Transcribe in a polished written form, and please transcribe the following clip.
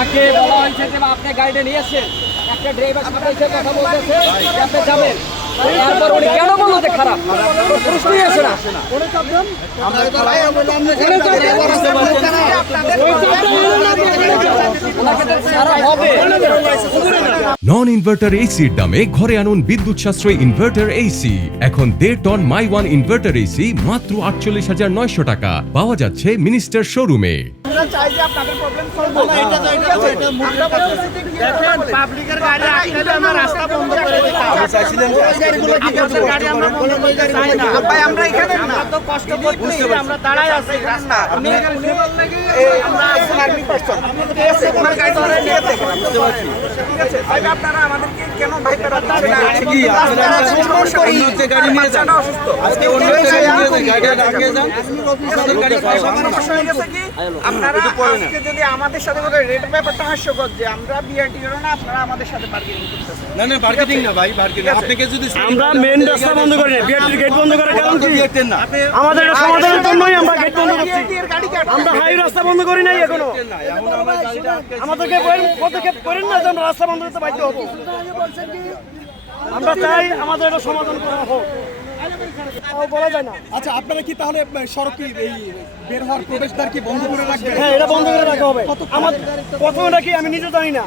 তাকে বলা হয়েছে যে আপনি গাড়িটা নিয়ে এসেছেন, একটা ড্রাইভার সাথে এসে কথা বলতেছে যে আপনি যাবেন, তারপর উনি কেন বললো যে খারাপ? প্রশ্নই আসে না। নন ইনভার্টার এসির দামে ঘরে আনুন বিদ্যুৎ সাশ্রয়ী ইনভার্টার এসি। এখন 1.5 ton my one inverter AC মাত্র 48,900 টাকা পাওয়া যাচ্ছে মিনিস্টার শোরুমে। আপনারা আমাদেরকে কেন ভাই আপনারা আজকে যদি আমাদের সাথে রেট ব্যাপারটা হাস্যকর যে আমরা বিআরটি না আপনারা আমাদের সাথে বার্গেনিং করতেছেন। না না বার্গেনিং না ভাই, বার্গেনিং আপনাকে যদি আমরা মেইন রাস্তা বন্ধ করি না, বিআরটির গেট বন্ধ করার কারণ কি? বিআরটি না আমাদের সমাধানের জন্যই আমরা গেট বন্ধ করছি। আমরা হাই রাস্তা বন্ধ করি নাই এখনো। আমাদেরকে পদক্ষেপ করেন না যে আমরা রাস্তা বন্ধ করতে বাধ্য হবো। আমরা চাই আমাদের এটা সমাধান করা হোক, বলা যায় না। আচ্ছা, আপনারা কি তাহলে সড়ক কি এই বের হওয়ার প্রবেশদ্বার কি বন্ধ করে রাখবেন? হ্যাঁ, এটা বন্ধ করে রাখা হবে। আমার প্রথমে নাকি আমি নিজে জানি না।